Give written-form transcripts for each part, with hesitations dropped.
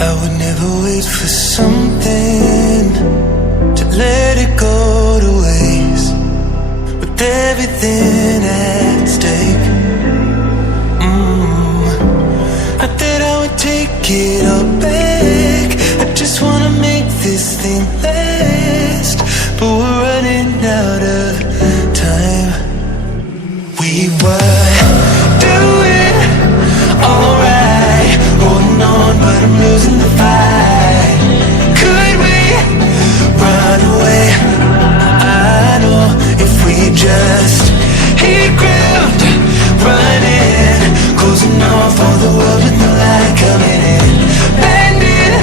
I would never wait for something to let it go to waste, with everything at stake. I thought I would take it all back. I just wanna make this thing last, but we're running out of time. We were doing alright, holding on, but I'm losing the fight. Could we run away? I know if we just hit ground, running, closing off all the world with no light coming in, bending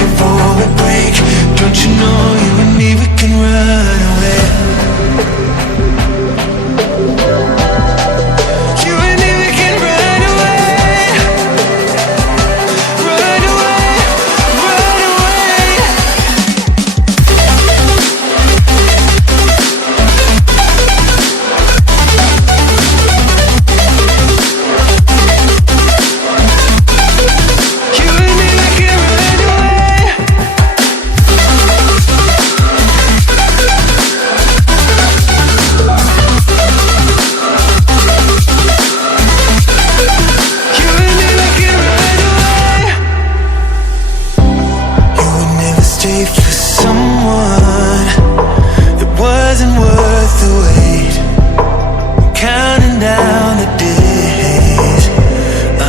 before we break. Don't you know you and me, we can run away. You and me, we can run away. Run away, run away. You and me, we can run away. You and me, we can run away. You would never stay for someone that wasn't worth the wait. I'm counting down the days. I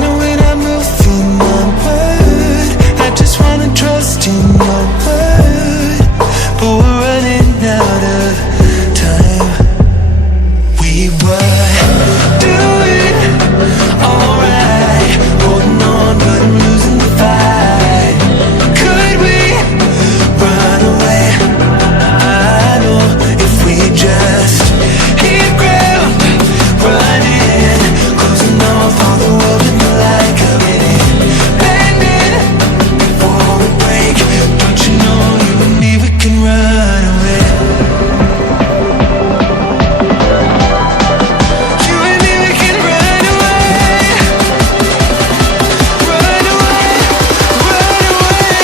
know when I'm moving onward, I just wanna trust in your word, but we're running out of time. We were doing alright, holding on, but I'm losing the fight. Could we run away? I know if we just hit ground, running, closing off all the world with no light coming in, bending before we break. Don't you know you and me, we can run away. You and me, we can run away. Run away, run away.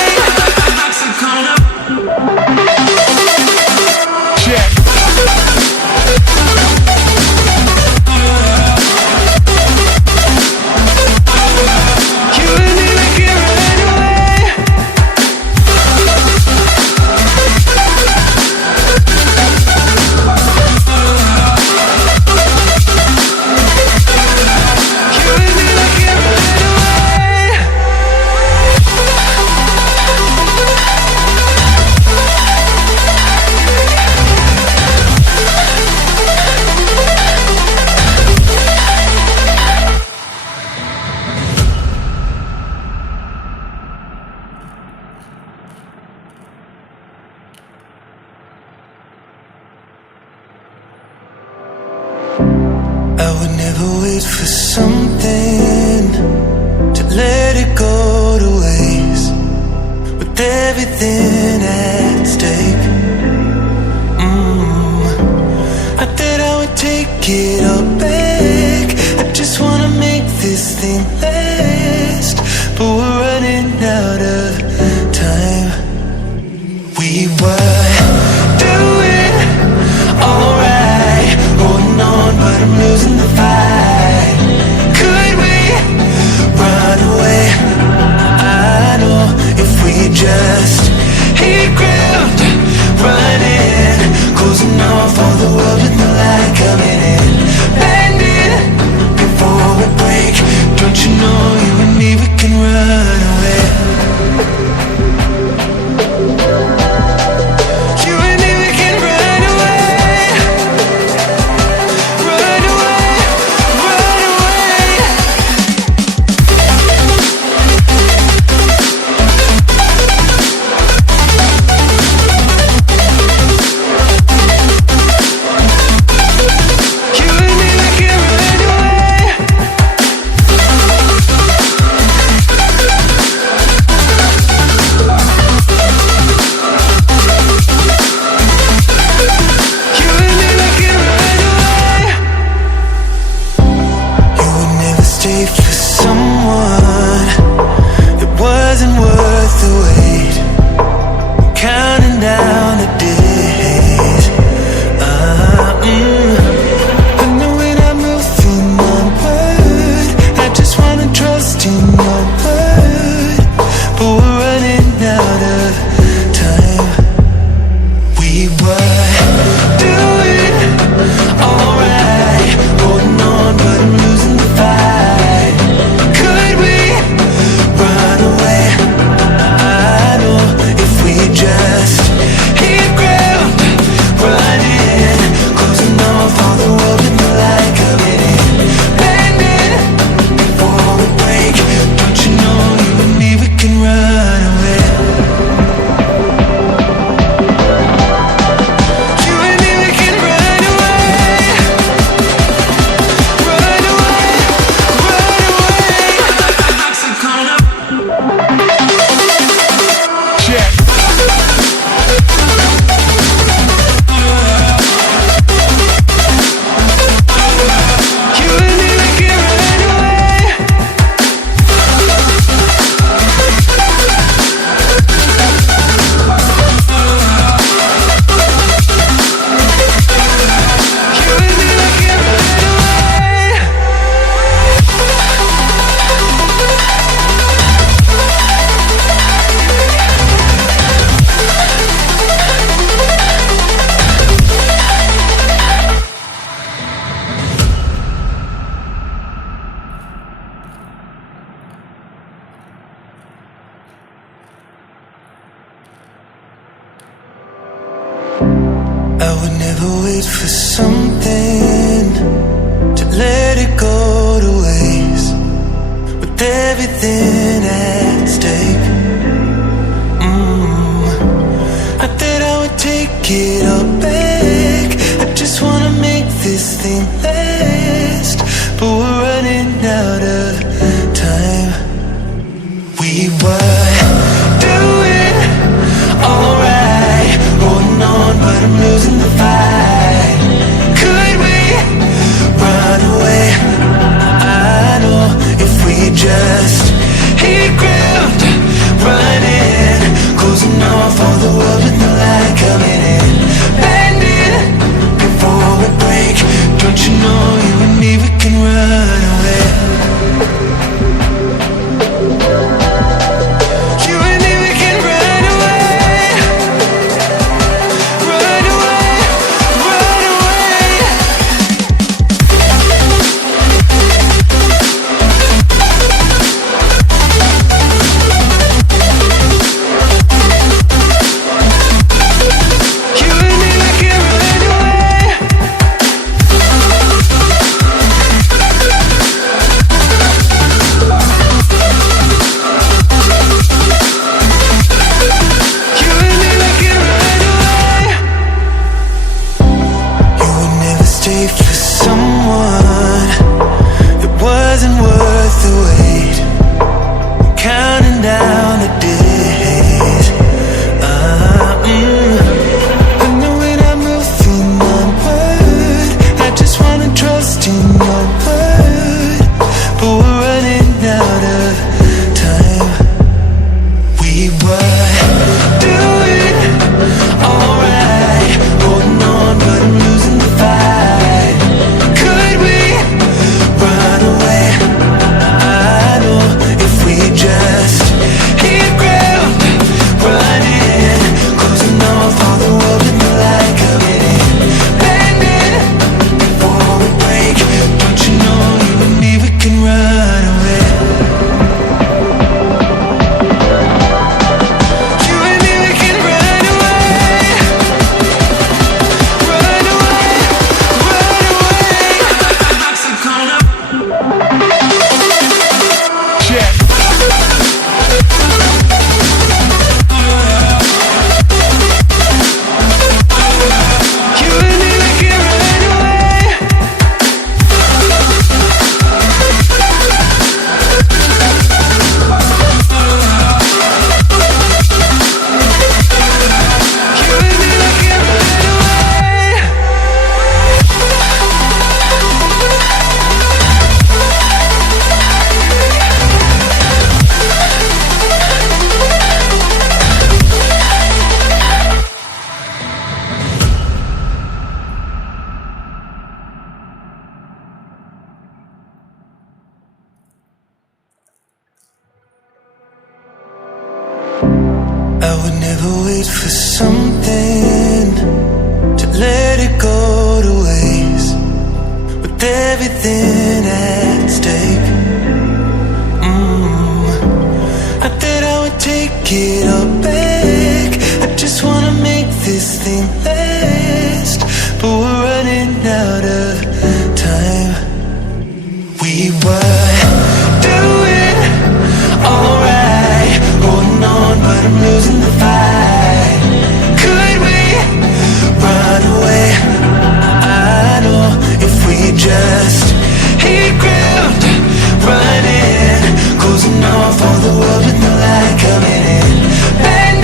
Check. You and me, we can run away. You and me, we can run away. I would never wait for something to let it go to waste, with everything at stake. I thought I would take it all back. I just wanna make this thing last, but we're running out of time. We were doing alright, holding on, but I'm losing the fight. Could we run away? I know if we just hit ground, running, closing off all the world with no light coming in, bending wait for something to let it go to waste, with everything at stake. Not that I would take it all back, I just wanna make this thing last, but we're running out of time. We were doing alright, holding on, but I'm losing the fight. Could we run away? I know if we just hit ground running, closing off all the world with the light coming in, bending before we break. Don't you know you and me, we can run away. You and me, we can run away. Run away, run away. You and me, we can run away. You and me, we can run away. You would never stay for someone that wasn't worth the wait. I'm counting down the days. I know when I'm moving onward, I just wanna trust in your word, but we're running out of time. We were doing alright, holding on, but I'm losing the fight. Could we run away? I know if we just hit ground running, closing off all the world with the light coming in, bending before we break. Don't you know you and me, we can run away. You and me, we can run away. Run away, run away. Check. You and me, we can run away. You and me, we can run away. I would never wait for something to let it go to waste, with everything at stake. Not that I would take it all back, I just wanna make this thing last, but we're running out of time. We were doing alright, holding on, but I'm losing the fight. Could we run away? I know if we just hit ground running, closing off all the world with the light coming in, bending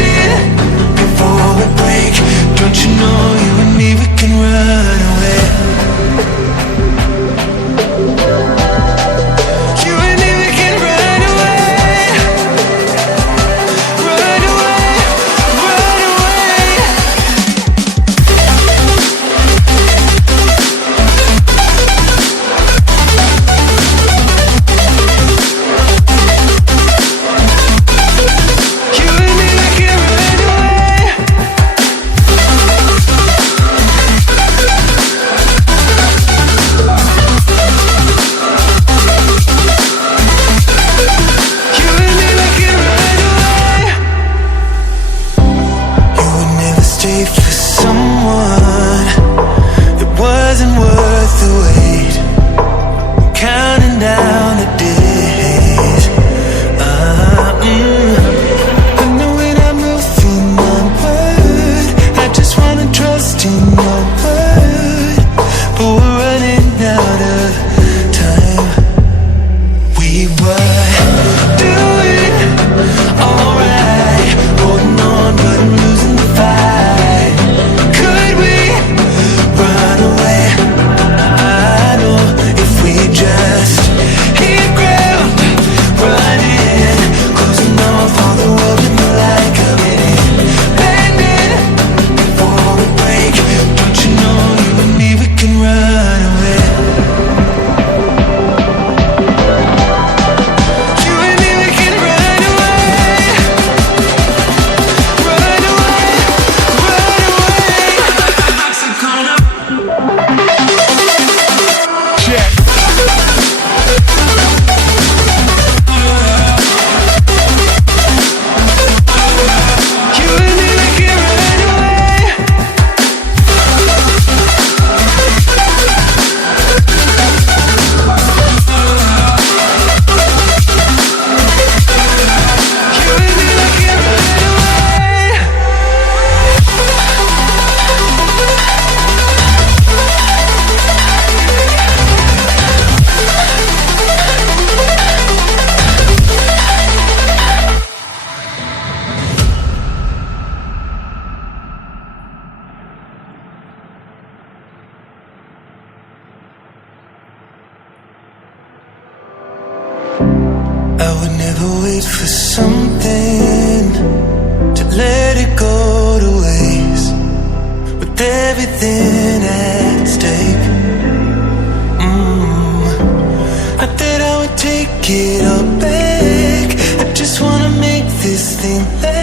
I would never wait for something to let it go to waste, with everything at stake. I thought I would take it all back. I just wanna make this thing last.